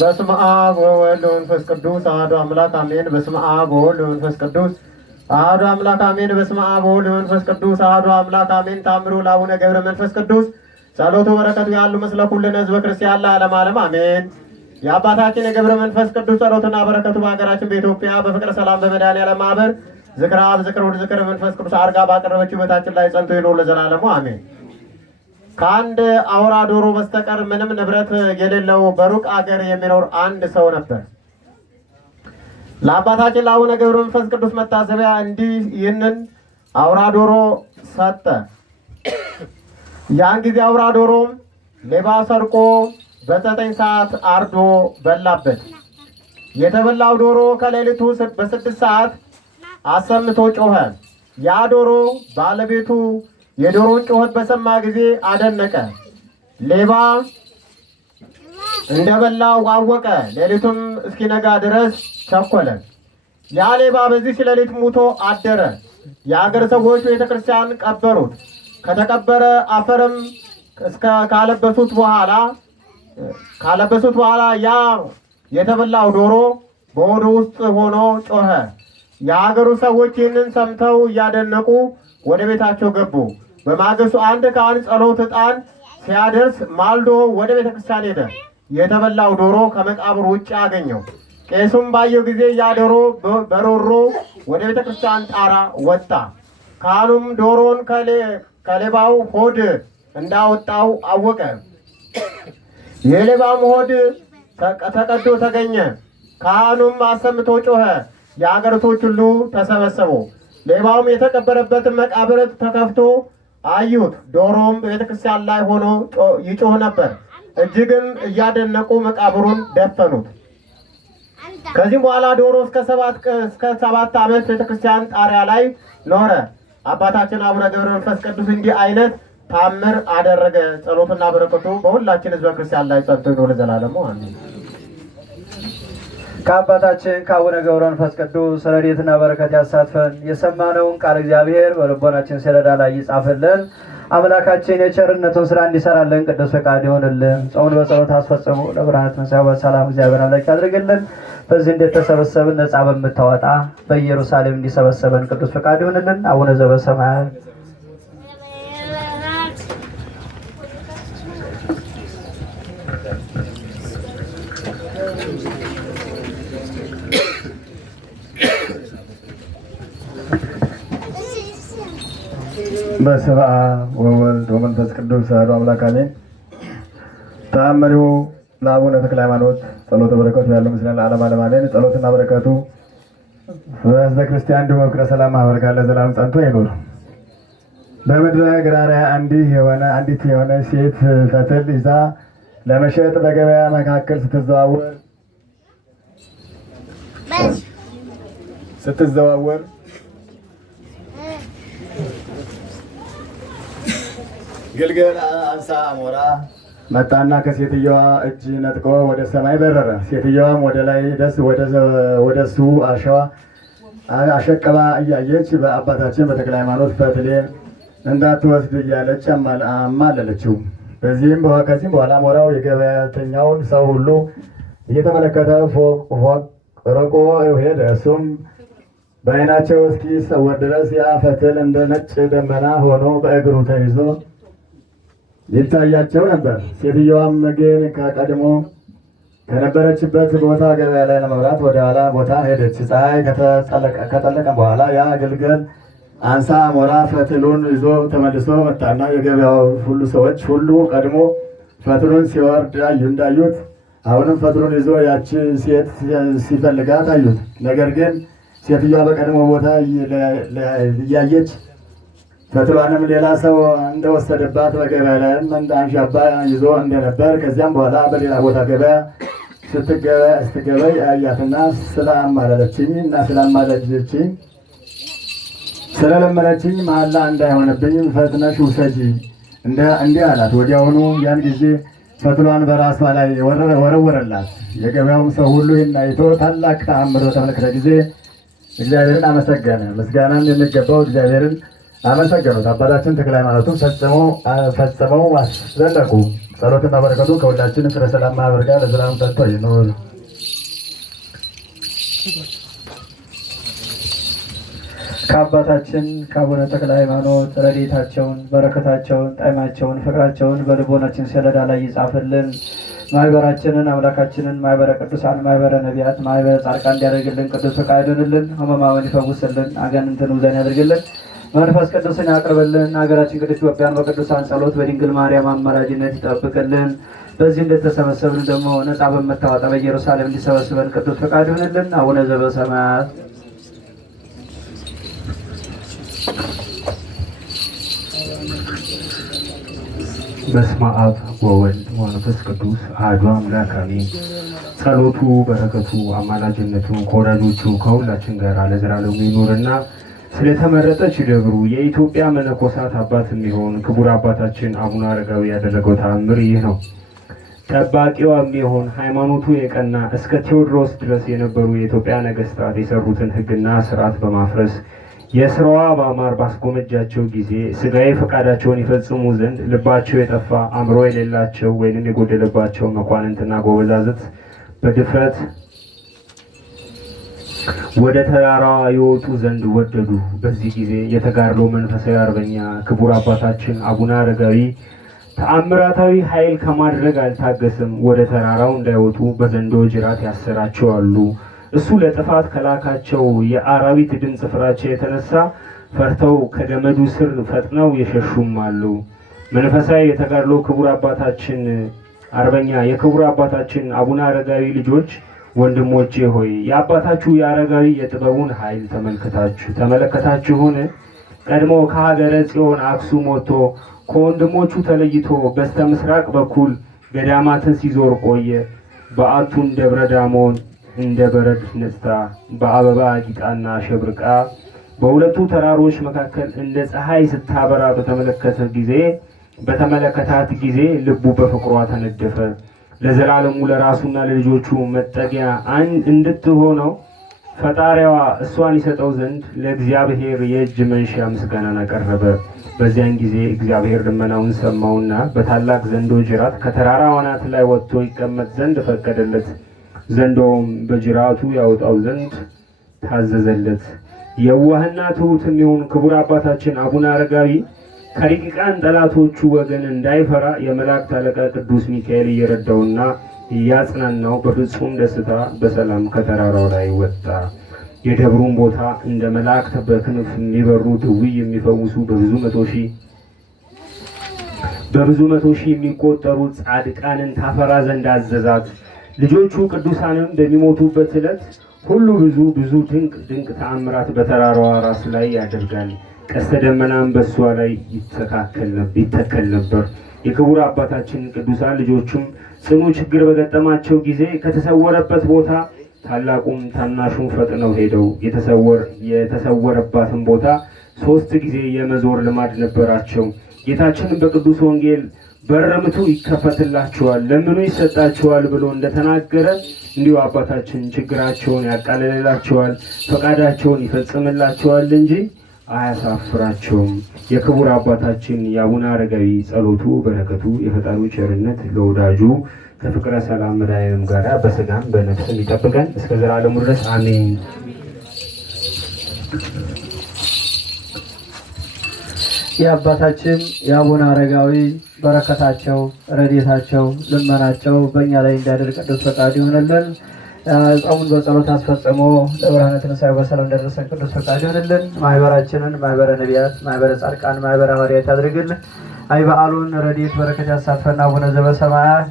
በስመ አብ ወወልድ ወመንፈስ ቅዱስ አሐዱ አምላክ አሜን። በስመ አብ ወወልድ ወመንፈስ ቅዱስ አሐዱ አምላክ አሜን። በስመ አብ ወወልድ ወመንፈስ ቅዱስ አሐዱ አምላክ አሜን። ታምሩ ለአቡነ ገብረ መንፈስ ቅዱስ ጸሎቱ በረከቱ ያሉ ምስለ ኩልነ ሕዝበ ክርስቲያን ለዓለመ ዓለም አሜን። የአባታችን የገብረ መንፈስ ቅዱስ ጸሎትና በረከቱ በሀገራችን በኢትዮጵያ በፍቅረ ሰላም በመድኃኔዓለም ማህበር ዝክረ አብ ዝክረ ወልድ ዝክረ መንፈስ ቅዱስ አርጋ ባቀረበችው ቤታችን ላይ ጸንቶ ይኖር ለዘላለሙ አሜን። ከአንድ አውራ ዶሮ በስተቀር ምንም ንብረት የሌለው በሩቅ አገር የሚኖር አንድ ሰው ነበር። ለአባታችን ለአቡነ ገብረ መንፈስ ቅዱስ መታሰቢያ እንዲህ ይህንን አውራ ዶሮ ሰጠ። ያን ጊዜ አውራ ዶሮም ሌባ ሰርቆ በ9 ሰዓት አርዶ በላበት። የተበላው ዶሮ ከሌሊቱ በ6 ሰዓት አሰምቶ ጮኸ። ያ ዶሮ ባለቤቱ የዶሮን ጩኸት በሰማ ጊዜ አደነቀ። ሌባ እንደበላው አወቀ። ሌሊቱም እስኪነጋ ድረስ ቸኮለ። ያ ሌባ በዚህ ሌሊት ሙቶ አደረ። የአገር ሰዎች ቤተ ክርስቲያን ቀበሩት። ከተቀበረ አፈርም ካለበሱት በኋላ ያ የተበላው ዶሮ በሆዱ ውስጥ ሆኖ ጮኸ። የሀገሩ ሰዎች ይህንን ሰምተው እያደነቁ ወደ ቤታቸው ገቡ። በማግስቱ አንድ ካህን ጸሎት ዕጣን ሲያደርስ ማልዶ ወደ ቤተ ክርስቲያን ሄደ። የተበላው ዶሮ ከመቃብሩ ውጭ አገኘው። ቄሱም ባየው ጊዜ ያ ዶሮ በሮሮ ወደ ቤተ ክርስቲያን ጣራ ወጣ። ካህኑም ዶሮን ከሌባው ሆድ እንዳወጣው አወቀ። የሌባም ሆድ ተቀዶ ተገኘ። ካህኑም አሰምቶ ጮኸ። የአገር ሰዎች ሁሉ ተሰበሰቡ። ሌባውም የተቀበረበትን መቃብር ተከፍቶ አዩት። ዶሮም በቤተ ክርስቲያን ላይ ሆኖ ይጮህ ነበር። እጅግም እያደነቁ መቃብሩን ደፈኑት። ከዚህም በኋላ ዶሮ እስከ 7 ዓመት ቤተ ክርስቲያን ጣሪያ ላይ ኖረ። አባታችን አቡነ ገብረ መንፈስ ቅዱስ እንዲህ አይነት ታምር አደረገ። ጸሎትና በረከቱ በሁላችን ሕዝበ ክርስቲያን ላይ ጸንቶ ይኖር ለዘላለሙ አሜን። ከአባታችን ከአቡነ ገብረ መንፈስ ቅዱስ ረድኤትና በረከት ያሳትፈን። የሰማነውን ቃል እግዚአብሔር በልቦናችን ሰሌዳ ላይ ይጻፍልን። አምላካችን የቸርነቱን ስራ እንዲሰራልን ቅዱስ ፈቃድ ይሆንልን። ጾሙን በጸሎት አስፈጽሙ ለብርሃነ ትንሣኤው በሰላም እግዚአብሔር አምላክ ያድርግልን። በዚህ እንደተሰበሰብን ነፃ በምታወጣ በኢየሩሳሌም እንዲሰበሰበን ቅዱስ ፈቃድ ይሆንልን። አቡነ ዘበሰማያት በስመ አብ ወወልድ ወመንፈስ ቅዱስ አሐዱ አምላክ አሜን። ተአምሪሁ ለአቡነ ተክለ ሃይማኖት ጸሎተ በረከቱ ያለው ምስለ ዓለም ዓለም አሜን። ጸሎትና በረከቱ በሕዝበ ክርስቲያን እንዲሁ በፍቅረ ሰላም ማህበር ጋር ለዘላለም ጸንቶ ይኑር። በምድረ ግራርያ አንዲት የሆነ ሴት ፈትል ይዛ ለመሸጥ በገበያ መካከል ስትዘዋወር ግልገል አንሳ አሞራ መጣና ከሴትየዋ እጅ ነጥቆ ወደ ሰማይ በረረ። ሴትየዋም ወደ ላይ ወደ እሱ አሸቀባ እያየች በአባታችን በተክለ ሃይማኖት ፈትሌን እንዳትወስድ እያለች አማለለችው። ከዚህም በኋላ አሞራው የገበያተኛውን ሰው ሁሉ እየተመለከተ ርቆ ሄደ። እሱም በዓይናቸው እስኪሰወር ድረስ ያ ፈትል እንደ ነጭ ደመና ሆኖ በእግሩ ተይዞ ይታያቸው ነበር። ሴትየዋም ግን ከቀድሞ ከነበረችበት ቦታ ገበያ ላይ ለመብራት ወደ ኋላ ቦታ ሄደች። ፀሐይ ከጠለቀ በኋላ ያ ግልገል አንሳ አሞራ ፈትሉን ይዞ ተመልሶ መጣና የገበያው ሁሉ ሰዎች ሁሉ ቀድሞ ፈትሉን ሲወርድ እንዳዩት አሁንም ፈትሉን ይዞ ያቺ ሴት ሲፈልጋት አዩት። ነገር ግን ሴትዮዋ በቀድሞ ቦታ እያየች ፈትሏንም ሌላ ሰው እንደወሰደባት በገበያ ላይም አንዣባ ይዞ እንደነበር ከዚያም በኋላ በሌላ ቦታ ገበያ ስትገበይ አያትና ስለለመነችኝ መሐላ እንዳይሆንብኝ ፈጥነሽ ውሰጂ እንዲህ አላት። ወዲያውኑ ያን ጊዜ ፈትሏን በራሷ ላይ ወረወረላት። የገበያውም ሰው ሁሉ ይህን አይቶ ታላቅ ተአምር በተመለከተ ጊዜ እግዚአብሔርን አመሰገነ። ምስጋናም የሚገባው እግዚአብሔርን አመሰገኑት። አባታችን ተክለ ሃይማኖትን ፈጽመው አስደነቁ። ጸሎትና በረከቱ ከሁላችን ፍረ ሰላም ማህበር ጋር ለዘላለም ጸንቶ ይኑር። ከአባታችን ከአቡነ ተክለ ሃይማኖት ረድኤታቸውን በረከታቸውን ጣዕማቸውን ፍቅራቸውን በልቦናችን ሰሌዳ ላይ ይጻፍልን። ማህበራችንን አምላካችንን ማህበረ ቅዱሳን ማህበረ ነቢያት ማህበረ ጻድቃን እንዲያደርግልን ቅዱስ ፈቃዱ ይሁንልን። ሕሙማንን ይፈውስልን። አጋንንትን ውዘን ያደርግልን። መንፈስ ቅዱስን ያቅርብልን። ሀገራችን ቅዱስ ኢትዮጵያን በቅዱሳን ጸሎት በድንግል ማርያም አማላጅነት ይጠብቅልን። በዚህ እንደተሰበሰብን ደግሞ ነጻ በምታወጣ በኢየሩሳሌም እንዲሰበስበን ቅዱስ ፈቃዱ ይሁንልን። አቡነ ዘበሰማያት በስመ አብ ወወልድ ወመንፈስ ቅዱስ አሐዱ አምላክ አሜን። ጸሎቱ በረከቱ አማላጅነቱ ከወዳጆቹ ከሁላችን ጋር ለዘላለሙ ይኑርና ስለተመረጠች ደብሩ የኢትዮጵያ መነኮሳት አባት የሚሆን ክቡር አባታችን አቡነ አረጋዊ ያደረገው ተአምር ይህ ነው። ጠባቂዋ የሚሆን ሃይማኖቱ የቀና እስከ ቴዎድሮስ ድረስ የነበሩ የኢትዮጵያ ነገስታት የሰሩትን ሕግና ስርዓት በማፍረስ የስራዋ በአማር ባስጎመጃቸው ጊዜ ስጋዊ ፈቃዳቸውን ይፈጽሙ ዘንድ ልባቸው የጠፋ አእምሮ የሌላቸው ወይንም የጎደለባቸው መኳንንትና ጎበዛዝት በድፍረት ወደ ተራራዋ የወጡ ዘንድ ወደዱ። በዚህ ጊዜ የተጋድሎ መንፈሳዊ አርበኛ ክቡር አባታችን አቡነ አረጋዊ ተአምራታዊ ኃይል ከማድረግ አልታገስም። ወደ ተራራው እንዳይወጡ በዘንዶ ጅራት ያሰራቸዋሉ። እሱ ለጥፋት ከላካቸው የአራዊት ድምፅ ፍራቻ የተነሳ ፈርተው ከገመዱ ስር ፈጥነው የሸሹም አሉ። መንፈሳዊ የተጋድሎ ክቡር አባታችን አርበኛ የክቡር አባታችን አቡነ አረጋዊ ልጆች ወንድሞቼ ሆይ የአባታችሁ የአረጋዊ የጥበቡን ኃይል ተመለከታችሁን? ቀድሞ ከሀገረ ጽዮን አክሱም ወጥቶ ከወንድሞቹ ተለይቶ በስተ ምስራቅ በኩል ገዳማትን ሲዞር ቆየ። በዓቱን ደብረ ዳሞን እንደ በረድ ነስታ በአበባ ጊጣና ሸብርቃ በሁለቱ ተራሮች መካከል እንደ ፀሐይ ስታበራ በተመለከታት ጊዜ ልቡ በፍቅሯ ተነደፈ። ለዘላለሙ ለራሱና ለልጆቹ መጠጊያ እንድትሆነው ፈጣሪዋ እሷን ይሰጠው ዘንድ ለእግዚአብሔር የእጅ መንሻ ምስጋናን አቀረበ። በዚያን ጊዜ እግዚአብሔር ልመናውን ሰማውና በታላቅ ዘንዶ ጅራት ከተራራ አናት ላይ ወጥቶ ይቀመጥ ዘንድ ፈቀደለት። ዘንዶውም በጅራቱ ያወጣው ዘንድ ታዘዘለት። የዋህና ትሑት የሚሆን ክቡር አባታችን አቡነ አረጋዊ ከረቂቃን ጠላቶቹ ወገን እንዳይፈራ የመላእክት አለቃ ቅዱስ ሚካኤል እየረዳውና እያጽናናው በፍጹም ደስታ በሰላም ከተራራው ላይ ወጣ። የደብሩን ቦታ እንደ መላእክት በክንፍ የሚበሩ ድውይ የሚፈውሱ በብዙ መቶ ሺህ የሚቆጠሩ ጻድቃንን ታፈራ ዘንድ አዘዛት። ልጆቹ ቅዱሳንም በሚሞቱበት ዕለት ሁሉ ብዙ ድንቅ ተአምራት በተራራዋ ራስ ላይ ያደርጋል። ቀስተ ደመናም በሷ ላይ ይተከል ነበር። የክቡር አባታችን ቅዱሳን ልጆቹም ጽኑ ችግር በገጠማቸው ጊዜ ከተሰወረበት ቦታ ታላቁም ታናሹም ፈጥነው ሄደው የተሰወረባትን ቦታ 3 ጊዜ የመዞር ልማድ ነበራቸው። ጌታችንም በቅዱስ ወንጌል በረምቱ ይከፈትላችኋል፣ ለምኑ ይሰጣችኋል ብሎ እንደተናገረ እንዲሁ አባታችን ችግራቸውን ያቃልልላቸዋል፣ ፈቃዳቸውን ይፈጽምላቸዋል እንጂ አያሳፍራቸውም። የክቡር አባታችን የአቡነ አረጋዊ ጸሎቱ በረከቱ የፈጣሪው ቸርነት ለወዳጁ ከፍቅረ ሰላም መድኃኔዓለም ጋር በስጋም በነፍስም ይጠብቀን እስከ ዘላለሙ ድረስ አሜን። የአባታችን የአቡነ አረጋዊ በረከታቸው ረድኤታቸው ልመናቸው በእኛ ላይ እንዲያደር ቅዱስ ፈቃድ ይሆንልን። ጾሙን በጸሎት አስፈጽሞ ለብርሃነ ትንሣኤው በሰላም ደረሰን ቅዱስ ፈቃድ ይሆንልን። ማህበራችንን ማህበረ ነቢያት፣ ማህበረ ጻድቃን፣ ማህበረ ሐዋርያት ያድርግልን። አይ በዓሉን ረድኤት በረከት ያሳትፈን። አቡነ ዘበሰማያት